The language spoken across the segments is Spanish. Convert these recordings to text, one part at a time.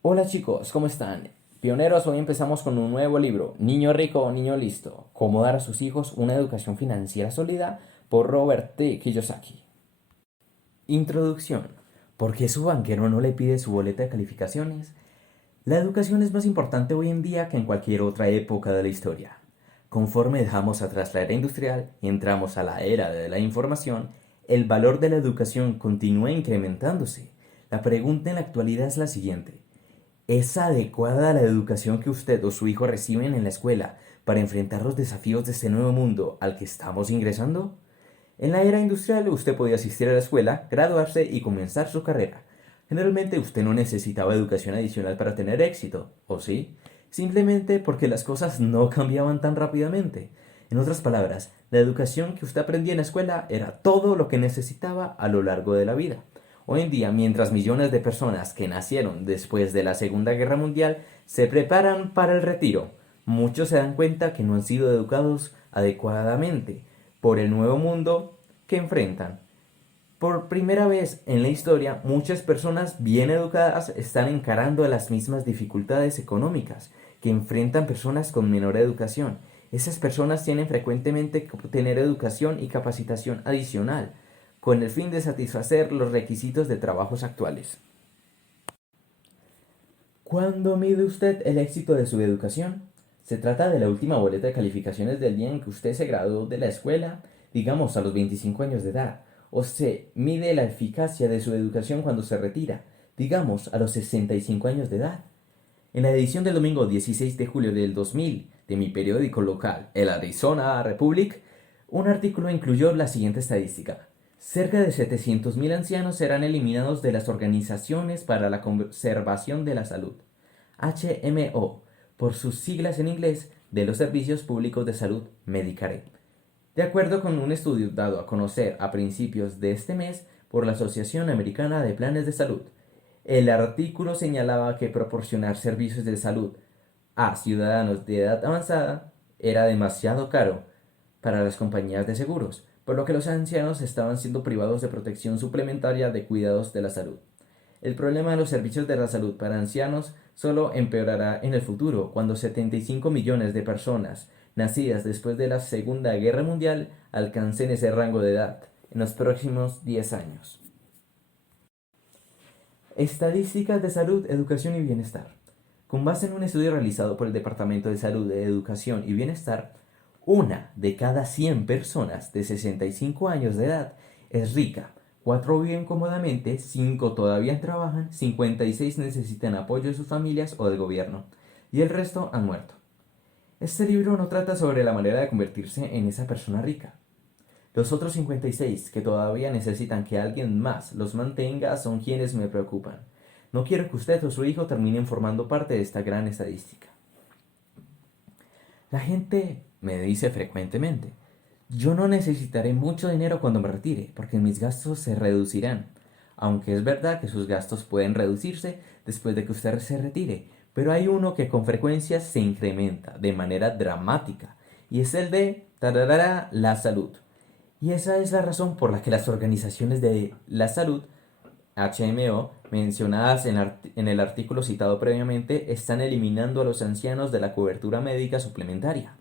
Hola chicos, ¿cómo están? Pioneros, hoy empezamos con un nuevo libro, Niño Rico o Niño Listo, Cómo dar a sus hijos una educación financiera sólida, por Robert T. Kiyosaki. Introducción. ¿Por qué su banquero no le pide su boleta de calificaciones? La educación es más importante hoy en día que en cualquier otra época de la historia. Conforme dejamos atrás la era industrial y entramos a la era de la información, el valor de la educación continúa incrementándose. La pregunta en la actualidad es la siguiente. ¿Es adecuada la educación que usted o su hijo reciben en la escuela para enfrentar los desafíos de este nuevo mundo al que estamos ingresando? En la era industrial usted podía asistir a la escuela, graduarse y comenzar su carrera. Generalmente usted no necesitaba educación adicional para tener éxito, ¿o sí? Simplemente porque las cosas no cambiaban tan rápidamente. En otras palabras, la educación que usted aprendía en la escuela era todo lo que necesitaba a lo largo de la vida. Hoy en día, mientras millones de personas que nacieron después de la Segunda Guerra Mundial se preparan para el retiro, muchos se dan cuenta que no han sido educados adecuadamente por el nuevo mundo que enfrentan. Por primera vez en la historia, muchas personas bien educadas están encarando las mismas dificultades económicas que enfrentan personas con menor educación. Esas personas tienen frecuentemente que obtener educación y capacitación adicional, con el fin de satisfacer los requisitos de trabajos actuales. ¿Cuándo mide usted el éxito de su educación? Se trata de la última boleta de calificaciones del día en que usted se graduó de la escuela, digamos a los 25 años de edad, o se mide la eficacia de su educación cuando se retira, digamos a los 65 años de edad. En la edición del domingo 16 de julio del 2000 de mi periódico local, el Arizona Republic, un artículo incluyó la siguiente estadística. Cerca de 700.000 ancianos serán eliminados de las organizaciones para la conservación de la salud, HMO, por sus siglas en inglés de los Servicios Públicos de Salud Medicare, de acuerdo con un estudio dado a conocer a principios de este mes por la Asociación Americana de Planes de Salud. El artículo señalaba que proporcionar servicios de salud a ciudadanos de edad avanzada era demasiado caro para las compañías de seguros, por lo que los ancianos estaban siendo privados de protección suplementaria de cuidados de la salud. El problema de los servicios de la salud para ancianos solo empeorará en el futuro, cuando 75 millones de personas nacidas después de la Segunda Guerra Mundial alcancen ese rango de edad en los próximos 10 años. Estadísticas de salud, educación y bienestar. Con base en un estudio realizado por el Departamento de Salud, Educación y Bienestar, una de cada 100 personas de 65 años de edad es rica, 4 viven cómodamente, 5 todavía trabajan, 56 necesitan apoyo de sus familias o del gobierno, y el resto han muerto. Este libro no trata sobre la manera de convertirse en esa persona rica. Los otros 56 que todavía necesitan que alguien más los mantenga son quienes me preocupan. No quiero que usted o su hijo terminen formando parte de esta gran estadística. La gente me dice frecuentemente, yo no necesitaré mucho dinero cuando me retire, porque mis gastos se reducirán. Aunque es verdad que sus gastos pueden reducirse después de que usted se retire, pero hay uno que con frecuencia se incrementa de manera dramática, y es el de tararara, la salud. Y esa es la razón por la que las organizaciones de la salud, HMO, mencionadas en el artículo citado previamente, están eliminando a los ancianos de la cobertura médica suplementaria.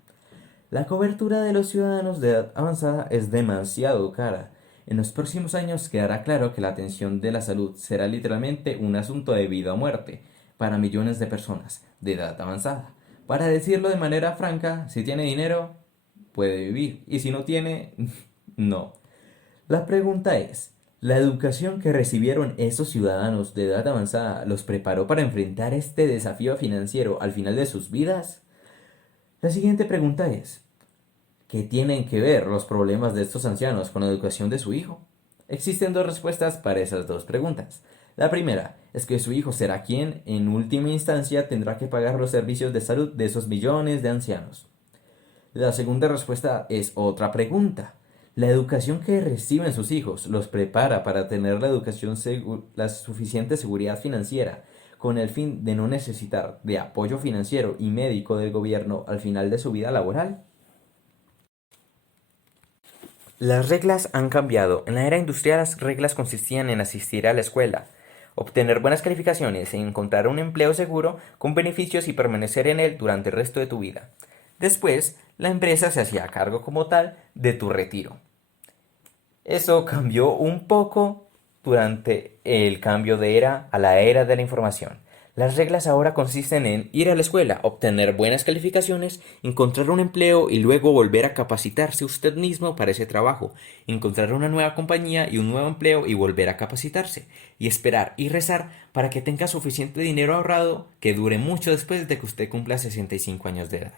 La cobertura de los ciudadanos de edad avanzada es demasiado cara. En los próximos años quedará claro que la atención de la salud será literalmente un asunto de vida o muerte para millones de personas de edad avanzada. Para decirlo de manera franca, si tiene dinero, puede vivir, y si no tiene, no. La pregunta es, ¿la educación que recibieron esos ciudadanos de edad avanzada los preparó para enfrentar este desafío financiero al final de sus vidas? La siguiente pregunta es, ¿qué tienen que ver los problemas de estos ancianos con la educación de su hijo? Existen dos respuestas para esas dos preguntas. La primera es que su hijo será quien, en última instancia, tendrá que pagar los servicios de salud de esos millones de ancianos. La segunda respuesta es otra pregunta. ¿La educación que reciben sus hijos los prepara para tener la suficiente seguridad financiera con el fin de no necesitar de apoyo financiero y médico del gobierno al final de su vida laboral? Las reglas han cambiado. En la era industrial las reglas consistían en asistir a la escuela. obtener buenas calificaciones e encontrar un empleo seguro con beneficios y permanecer en él durante el resto de tu vida. Después, la empresa se hacía cargo como tal de tu retiro. Eso cambió un poco durante el cambio de era a la era de la información. Las reglas ahora consisten en ir a la escuela, obtener buenas calificaciones, encontrar un empleo y luego volver a capacitarse usted mismo para ese trabajo, encontrar una nueva compañía y un nuevo empleo y volver a capacitarse, y esperar y rezar para que tenga suficiente dinero ahorrado que dure mucho después de que usted cumpla 65 años de edad.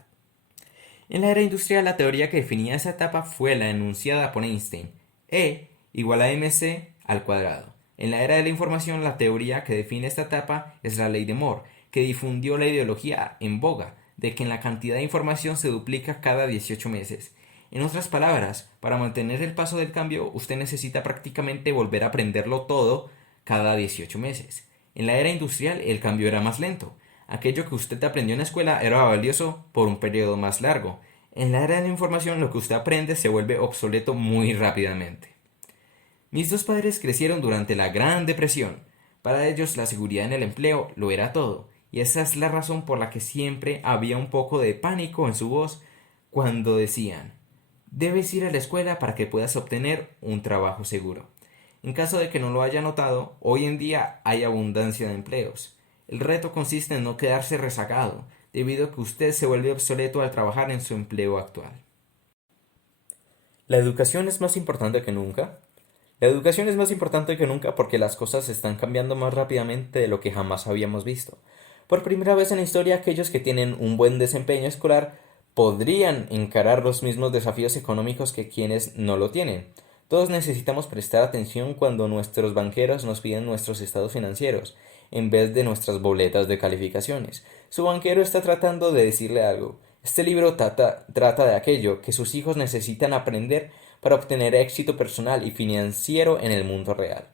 En la era industrial, la teoría que definía esa etapa fue la enunciada por Einstein: E igual a mc al cuadrado. En la era de la información, la teoría que define esta etapa es la ley de Moore, que difundió la ideología en boga de que la cantidad de información se duplica cada 18 meses. En otras palabras, para mantener el paso del cambio, usted necesita prácticamente volver a aprenderlo todo cada 18 meses. En la era industrial, el cambio era más lento. Aquello que usted aprendió en la escuela era valioso por un periodo más largo. En la era de la información, lo que usted aprende se vuelve obsoleto muy rápidamente. Mis dos padres crecieron durante la Gran Depresión. Para ellos la seguridad en el empleo lo era todo, y esa es la razón por la que siempre había un poco de pánico en su voz cuando decían: debes ir a la escuela para que puedas obtener un trabajo seguro. En caso de que no lo haya notado, hoy en día hay abundancia de empleos. El reto consiste en no quedarse rezagado, debido a que usted se vuelve obsoleto al trabajar en su empleo actual. ¿La educación es más importante que nunca? La educación es más importante que nunca porque las cosas están cambiando más rápidamente de lo que jamás habíamos visto. Por primera vez en la historia, aquellos que tienen un buen desempeño escolar podrían encarar los mismos desafíos económicos que quienes no lo tienen. Todos necesitamos prestar atención cuando nuestros banqueros nos piden nuestros estados financieros, en vez de nuestras boletas de calificaciones. Su banquero está tratando de decirle algo. Este libro trata de aquello que sus hijos necesitan aprender para obtener éxito personal y financiero en el mundo real.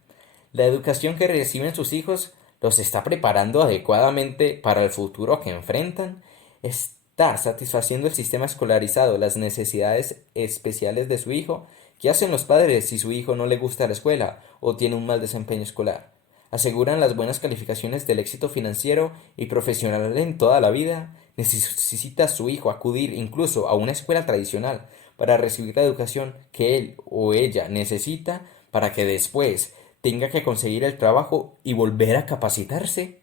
La educación que reciben sus hijos los está preparando adecuadamente para el futuro que enfrentan. ¿Está satisfaciendo el sistema escolarizado las necesidades especiales de su hijo? ¿Qué hacen los padres si su hijo no le gusta la escuela o tiene un mal desempeño escolar? ¿Aseguran las buenas calificaciones del éxito financiero y profesional en toda la vida? ¿Necesita su hijo acudir incluso a una escuela tradicional para recibir la educación que él o ella necesita para que después tenga que conseguir el trabajo y volver a capacitarse?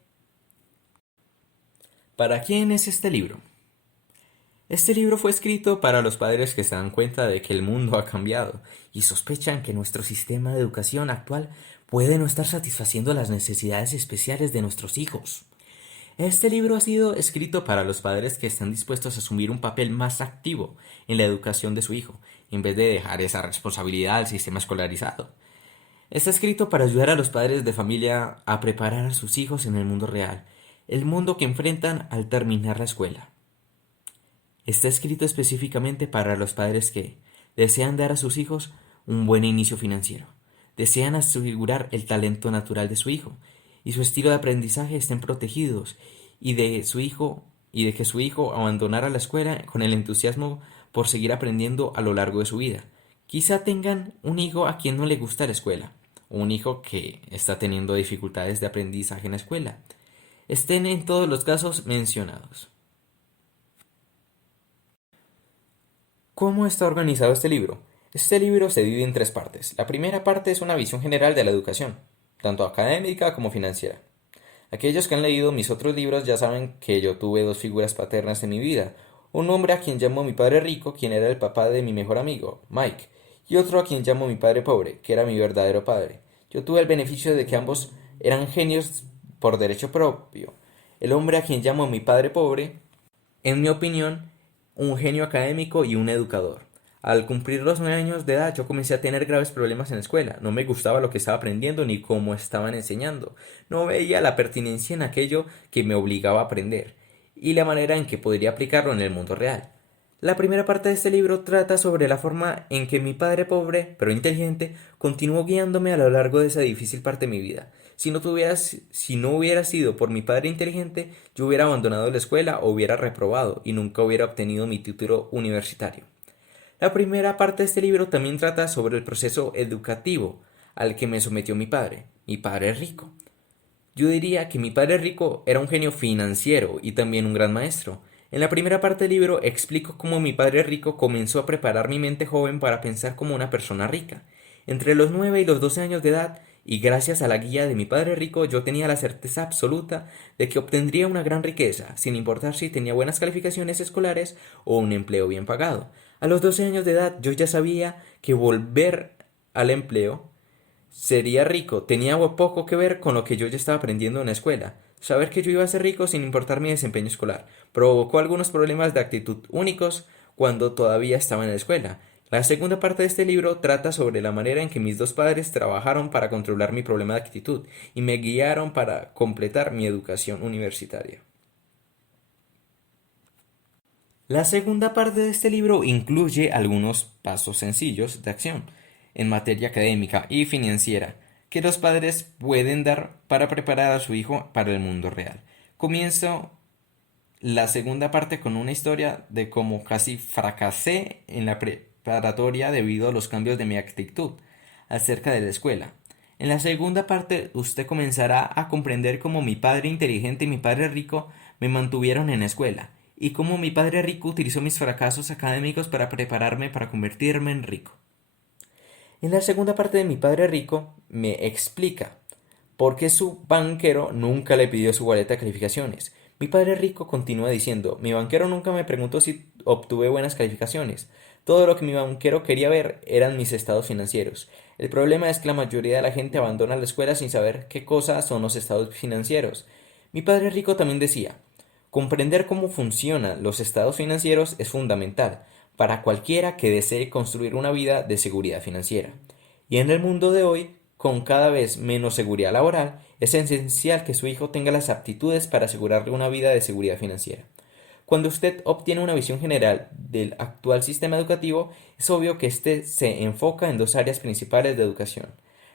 ¿Para quién es este libro? Este libro fue escrito para los padres que se dan cuenta de que el mundo ha cambiado y sospechan que nuestro sistema de educación actual puede no estar satisfaciendo las necesidades especiales de nuestros hijos. Este libro ha sido escrito para los padres que están dispuestos a asumir un papel más activo en la educación de su hijo, en vez de dejar esa responsabilidad al sistema escolarizado. Está escrito para ayudar a los padres de familia a preparar a sus hijos en el mundo real, el mundo que enfrentan al terminar la escuela. Está escrito específicamente para los padres que desean dar a sus hijos un buen inicio financiero, desean asegurar el talento natural de su hijo y su estilo de aprendizaje estén protegidos y de que su hijo abandonara la escuela con el entusiasmo por seguir aprendiendo a lo largo de su vida. Quizá tengan un hijo a quien no le gusta la escuela, o un hijo que está teniendo dificultades de aprendizaje en la escuela. Estén en todos los casos mencionados. ¿Cómo está organizado este libro? Este libro se divide en tres partes. La primera parte es una visión general de la educación, tanto académica como financiera. Aquellos que han leído mis otros libros ya saben que yo tuve dos figuras paternas en mi vida. Un hombre a quien llamo mi padre rico, quien era el papá de mi mejor amigo, Mike, y otro a quien llamo mi padre pobre, que era mi verdadero padre. Yo tuve el beneficio de que ambos eran genios por derecho propio. El hombre a quien llamo mi padre pobre, en mi opinión, un genio académico y un educador. Al cumplir los 9 años de edad yo comencé a tener graves problemas en la escuela. No me gustaba lo que estaba aprendiendo ni cómo estaban enseñando. No veía la pertinencia en aquello que me obligaba a aprender y la manera en que podría aplicarlo en el mundo real. La primera parte de este libro trata sobre la forma en que mi padre pobre, pero inteligente, continuó guiándome a lo largo de esa difícil parte de mi vida. Si no hubiera sido por mi padre inteligente, yo hubiera abandonado la escuela o hubiera reprobado y nunca hubiera obtenido mi título universitario. La primera parte de este libro también trata sobre el proceso educativo al que me sometió mi padre rico. Yo diría que mi padre rico era un genio financiero y también un gran maestro. En la primera parte del libro explico cómo mi padre rico comenzó a preparar mi mente joven para pensar como una persona rica. Entre los 9 y los 12 años de edad, y gracias a la guía de mi padre rico, yo tenía la certeza absoluta de que obtendría una gran riqueza, sin importar si tenía buenas calificaciones escolares o un empleo bien pagado. A los 12 años de edad yo ya sabía que volver al empleo sería rico tenía poco que ver con lo que yo ya estaba aprendiendo en la escuela. Saber que yo iba a ser rico sin importar mi desempeño escolar provocó algunos problemas de actitud únicos cuando todavía estaba en la escuela. La segunda parte de este libro trata sobre la manera en que mis dos padres trabajaron para controlar mi problema de actitud y me guiaron para completar mi educación universitaria. La segunda parte de este libro incluye algunos pasos sencillos de acción en materia académica y financiera que los padres pueden dar para preparar a su hijo para el mundo real. Comienzo la segunda parte con una historia de cómo casi fracasé en la preparatoria debido a los cambios de mi actitud acerca de la escuela. En la segunda parte usted comenzará a comprender cómo mi padre inteligente y mi padre rico me mantuvieron en la escuela y cómo mi padre rico utilizó mis fracasos académicos para prepararme para convertirme en rico. En la segunda parte de mi padre rico me explica por qué su banquero nunca le pidió su boleta de calificaciones. Mi padre rico continúa diciendo, mi banquero nunca me preguntó si obtuve buenas calificaciones. Todo lo que mi banquero quería ver eran mis estados financieros. El problema es que la mayoría de la gente abandona la escuela sin saber qué cosa son los estados financieros. Mi padre rico también decía, comprender cómo funcionan los estados financieros es fundamental para cualquiera que desee construir una vida de seguridad financiera. Y en el mundo de hoy, con cada vez menos seguridad laboral, es esencial que su hijo tenga las aptitudes para asegurarle una vida de seguridad financiera. Cuando usted obtiene una visión general del actual sistema educativo, es obvio que éste se enfoca en dos áreas principales de educación.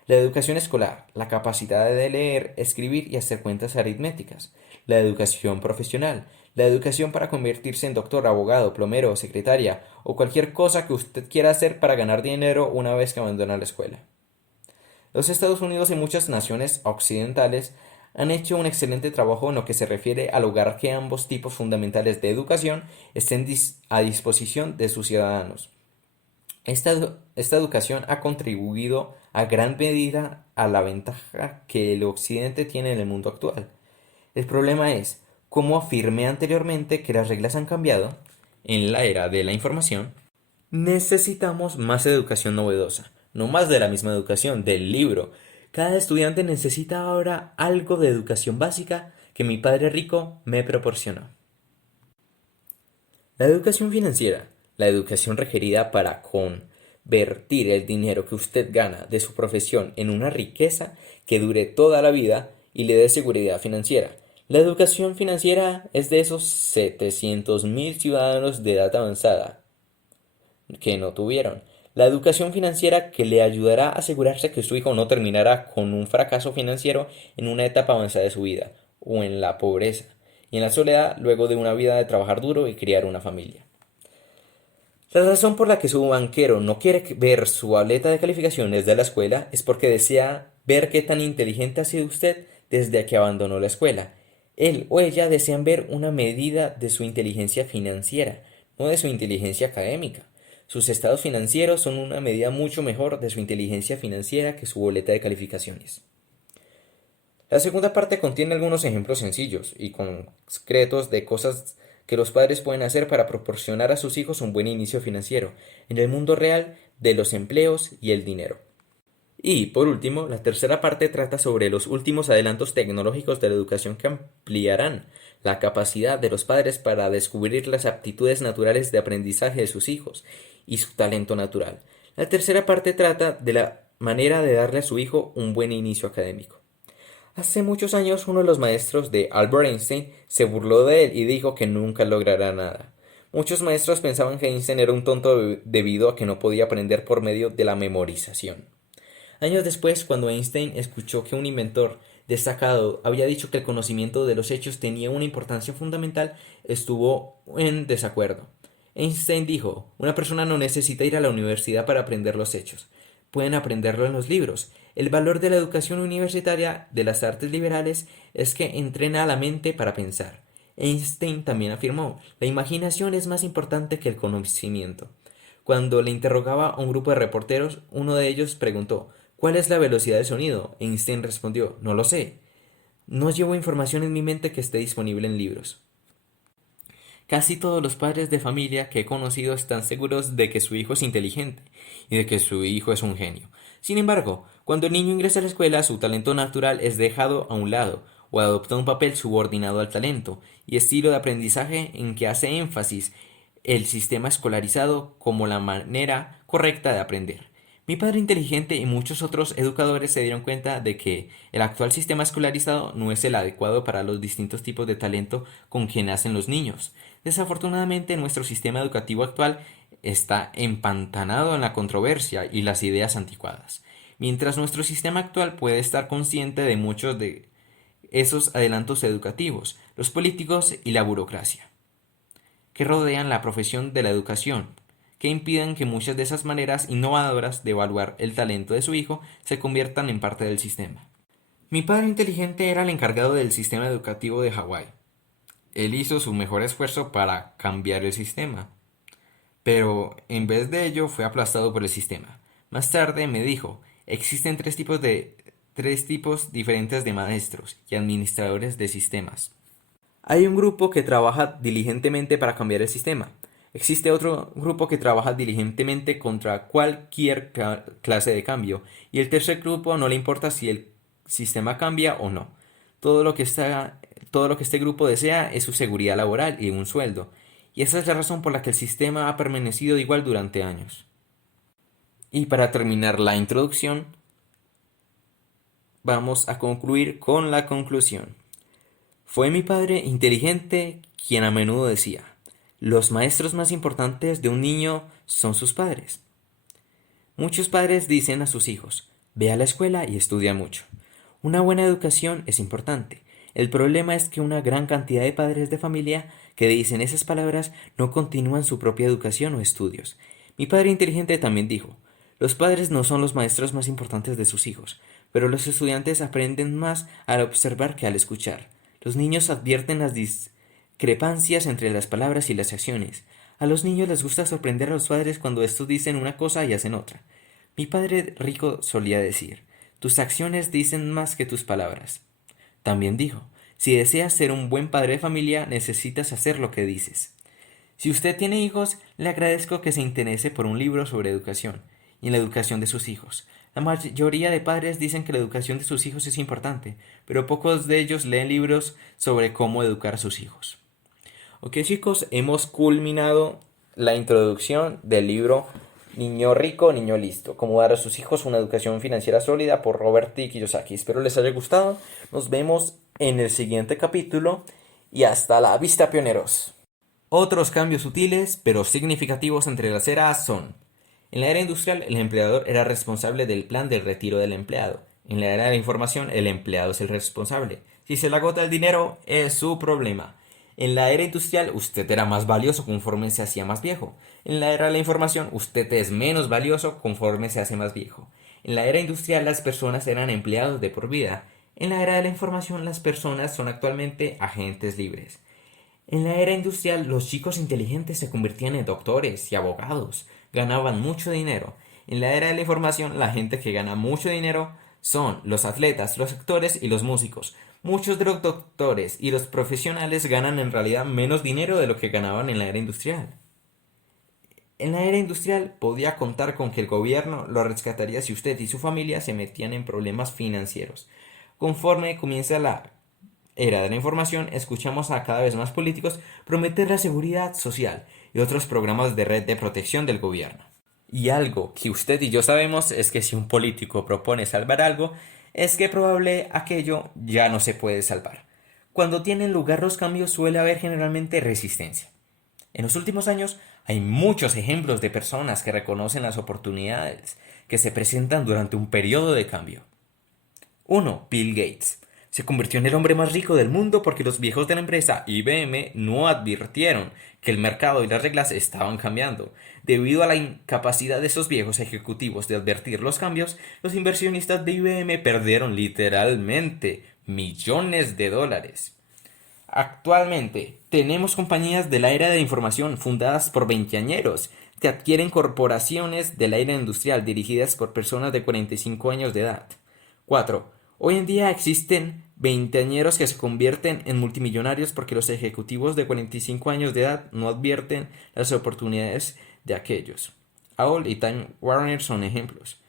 La educación escolar, la capacidad de leer, escribir y hacer cuentas aritméticas. La educación profesional, la educación para convertirse en doctor, abogado, plomero, secretaria o cualquier cosa que usted quiera hacer para ganar dinero una vez que abandona la escuela. Los Estados Unidos y muchas naciones occidentales han hecho un excelente trabajo en lo que se refiere a lograr que ambos tipos fundamentales de educación estén a disposición de sus ciudadanos. Esta educación ha contribuido a gran medida a la ventaja que el Occidente tiene en el mundo actual. El problema es, como afirmé anteriormente que las reglas han cambiado, en la era de la información, necesitamos más educación novedosa, no más de la misma educación, del libro. Cada estudiante necesita ahora algo de educación básica que mi padre rico me proporcionó. La educación financiera, la educación requerida para convertir el dinero que usted gana de su profesión en una riqueza que dure toda la vida y le dé seguridad financiera. La educación financiera es de esos 700.000 ciudadanos de edad avanzada que no tuvieron. La educación financiera que le ayudará a asegurarse que su hijo no terminará con un fracaso financiero en una etapa avanzada de su vida, o en la pobreza, y en la soledad luego de una vida de trabajar duro y criar una familia. La razón por la que su banquero no quiere ver su boleta de calificaciones de la escuela es porque desea ver qué tan inteligente ha sido usted desde que abandonó la escuela. Él o ella desean ver una medida de su inteligencia financiera, no de su inteligencia académica. Sus estados financieros son una medida mucho mejor de su inteligencia financiera que su boleta de calificaciones. La segunda parte contiene algunos ejemplos sencillos y concretos de cosas que los padres pueden hacer para proporcionar a sus hijos un buen inicio financiero en el mundo real de los empleos y el dinero. Y, por último, la tercera parte trata sobre los últimos adelantos tecnológicos de la educación que ampliarán la capacidad de los padres para descubrir las aptitudes naturales de aprendizaje de sus hijos y su talento natural. La tercera parte trata de la manera de darle a su hijo un buen inicio académico. Hace muchos años uno de los maestros de Albert Einstein se burló de él y dijo que nunca logrará nada. Muchos maestros pensaban que Einstein era un tonto debido a que no podía aprender por medio de la memorización. Años después, cuando Einstein escuchó que un inventor destacado había dicho que el conocimiento de los hechos tenía una importancia fundamental, estuvo en desacuerdo. Einstein dijo, una persona no necesita ir a la universidad para aprender los hechos. Pueden aprenderlo en los libros. El valor de la educación universitaria de las artes liberales es que entrena a la mente para pensar. Einstein también afirmó, la imaginación es más importante que el conocimiento. Cuando le interrogaba a un grupo de reporteros, uno de ellos preguntó, ¿cuál es la velocidad del sonido? Einstein respondió, no lo sé. No llevo información en mi mente que esté disponible en libros. Casi todos los padres de familia que he conocido están seguros de que su hijo es inteligente y de que su hijo es un genio. Sin embargo, cuando el niño ingresa a la escuela, su talento natural es dejado a un lado o adopta un papel subordinado al talento y estilo de aprendizaje en que hace énfasis el sistema escolarizado como la manera correcta de aprender. Mi padre inteligente y muchos otros educadores se dieron cuenta de que el actual sistema escolarizado no es el adecuado para los distintos tipos de talento con que nacen los niños. Desafortunadamente, nuestro sistema educativo actual está empantanado en la controversia y las ideas anticuadas. Mientras nuestro sistema actual puede estar consciente de muchos de esos adelantos educativos, los políticos y la burocracia que rodean la profesión de la educación, que impiden que muchas de esas maneras innovadoras de evaluar el talento de su hijo se conviertan en parte del sistema. Mi padre inteligente era el encargado del sistema educativo de Hawái. Él hizo su mejor esfuerzo para cambiar el sistema, pero en vez de ello fue aplastado por el sistema. Más tarde me dijo, existen tres tipos diferentes de maestros y administradores de sistemas. Hay un grupo que trabaja diligentemente para cambiar el sistema. Existe otro grupo que trabaja diligentemente contra cualquier clase de cambio. Y el tercer grupo no le importa si el sistema cambia o no. Todo lo que este grupo desea es su seguridad laboral y un sueldo. Y esa es la razón por la que el sistema ha permanecido igual durante años. Y para terminar la introducción, vamos a concluir con la conclusión. Fue mi padre inteligente quien a menudo decía, los maestros más importantes de un niño son sus padres. Muchos padres dicen a sus hijos, ve a la escuela y estudia mucho. Una buena educación es importante. El problema es que una gran cantidad de padres de familia que dicen esas palabras no continúan su propia educación o estudios. Mi padre inteligente también dijo, los padres no son los maestros más importantes de sus hijos, pero los estudiantes aprenden más al observar que al escuchar. Los niños advierten las discrepancias entre las palabras y las acciones. A los niños les gusta sorprender a los padres cuando estos dicen una cosa y hacen otra. Mi padre rico solía decir, tus acciones dicen más que tus palabras. También dijo, si deseas ser un buen padre de familia, necesitas hacer lo que dices. Si usted tiene hijos, le agradezco que se interese por un libro sobre educación y en la educación de sus hijos. La mayoría de padres dicen que la educación de sus hijos es importante, pero pocos de ellos leen libros sobre cómo educar a sus hijos. Ok, chicos, hemos culminado la introducción del libro Niño rico, niño listo, cómo dar a sus hijos una educación financiera sólida por Robert T. Kiyosaki. Espero les haya gustado. Nos vemos en el siguiente capítulo y hasta la vista, pioneros. Otros cambios sutiles pero significativos entre las eras son: en la era industrial, el empleador era responsable del plan del retiro del empleado. En la era de la información, el empleado es el responsable. Si se le agota el dinero, es su problema. En la era industrial, usted era más valioso conforme se hacía más viejo. En la era de la información, usted es menos valioso conforme se hace más viejo. En la era industrial, las personas eran empleados de por vida. En la era de la información, las personas son actualmente agentes libres. En la era industrial, los chicos inteligentes se convertían en doctores y abogados. Ganaban mucho dinero. En la era de la información, la gente que gana mucho dinero son los atletas, los actores y los músicos. Muchos de los doctores y los profesionales ganan en realidad menos dinero de lo que ganaban en la era industrial. En la era industrial podía contar con que el gobierno lo rescataría si usted y su familia se metían en problemas financieros. Conforme comienza la era de la información, escuchamos a cada vez más políticos prometer la seguridad social y otros programas de red de protección del gobierno. Y algo que usted y yo sabemos es que si un político propone salvar algo, es que probable aquello ya no se puede salvar. Cuando tienen lugar los cambios suele haber generalmente resistencia. En los últimos años hay muchos ejemplos de personas que reconocen las oportunidades que se presentan durante un periodo de cambio. 1. Bill Gates. Se convirtió en el hombre más rico del mundo porque los viejos de la empresa IBM no advirtieron que el mercado y las reglas estaban cambiando. Debido a la incapacidad de esos viejos ejecutivos de advertir los cambios, los inversionistas de IBM perdieron literalmente millones de dólares. Actualmente tenemos compañías de la era de la información fundadas por veinteañeros que adquieren corporaciones de la era industrial dirigidas por personas de 45 años de edad. 4. Hoy en día existen veinteañeros que se convierten en multimillonarios porque los ejecutivos de 45 años de edad no advierten las oportunidades de aquellos. AOL y Time Warner son ejemplos.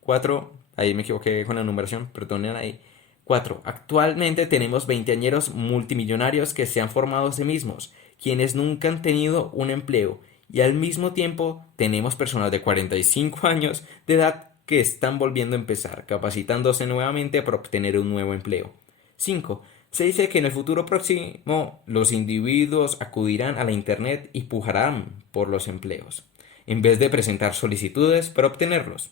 4. Ahí me equivoqué con la numeración, perdonen ahí. 4. Actualmente tenemos veinteañeros multimillonarios que se han formado a sí mismos, quienes nunca han tenido un empleo, y al mismo tiempo tenemos personas de 45 años de edad que están volviendo a empezar, capacitándose nuevamente para obtener un nuevo empleo. 5. Se dice que en el futuro próximo los individuos acudirán a la Internet y pujarán por los empleos, en vez de presentar solicitudes para obtenerlos.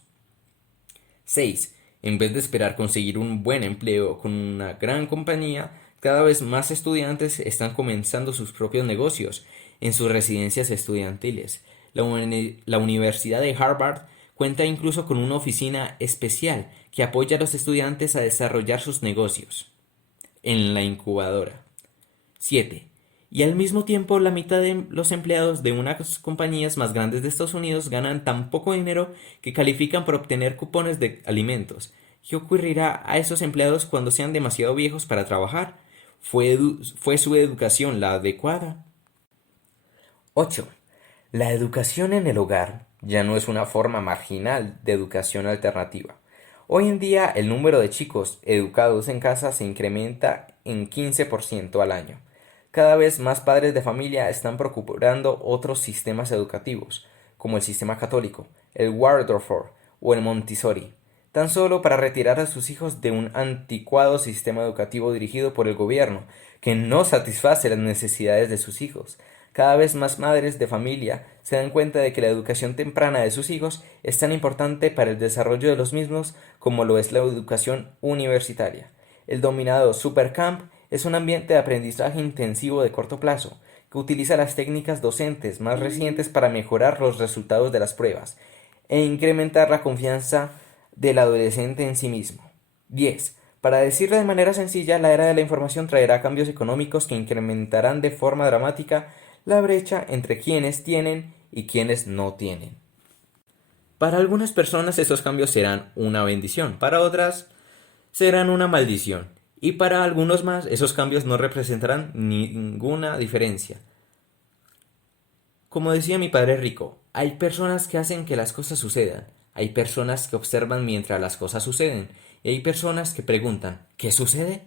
6. En vez de esperar conseguir un buen empleo con una gran compañía, cada vez más estudiantes están comenzando sus propios negocios en sus residencias estudiantiles. La Universidad de Harvard cuenta incluso con una oficina especial que apoya a los estudiantes a desarrollar sus negocios en la incubadora. 7. Y al mismo tiempo, la mitad de los empleados de unas compañías más grandes de Estados Unidos ganan tan poco dinero que califican para obtener cupones de alimentos. ¿Qué ocurrirá a esos empleados cuando sean demasiado viejos para trabajar? ¿Fue su educación la adecuada? 8. La educación en el hogar ya no es una forma marginal de educación alternativa. Hoy en día el número de chicos educados en casa se incrementa en 15% al año. Cada vez más padres de familia están procurando otros sistemas educativos, como el sistema católico, el Waldorf o el Montessori, tan solo para retirar a sus hijos de un anticuado sistema educativo dirigido por el gobierno, que no satisface las necesidades de sus hijos. Cada vez más madres de familia se dan cuenta de que la educación temprana de sus hijos es tan importante para el desarrollo de los mismos como lo es la educación universitaria. El dominado Supercamp es un ambiente de aprendizaje intensivo de corto plazo, que utiliza las técnicas docentes más recientes para mejorar los resultados de las pruebas e incrementar la confianza del adolescente en sí mismo. 10. Para decirlo de manera sencilla, la era de la información traerá cambios económicos que incrementarán de forma dramática la brecha entre quienes tienen y quienes no tienen. Para algunas personas esos cambios serán una bendición, para otras serán una maldición, y para algunos más esos cambios no representarán ninguna diferencia. Como decía mi padre rico, hay personas que hacen que las cosas sucedan, hay personas que observan mientras las cosas suceden, y hay personas que preguntan, ¿qué sucede?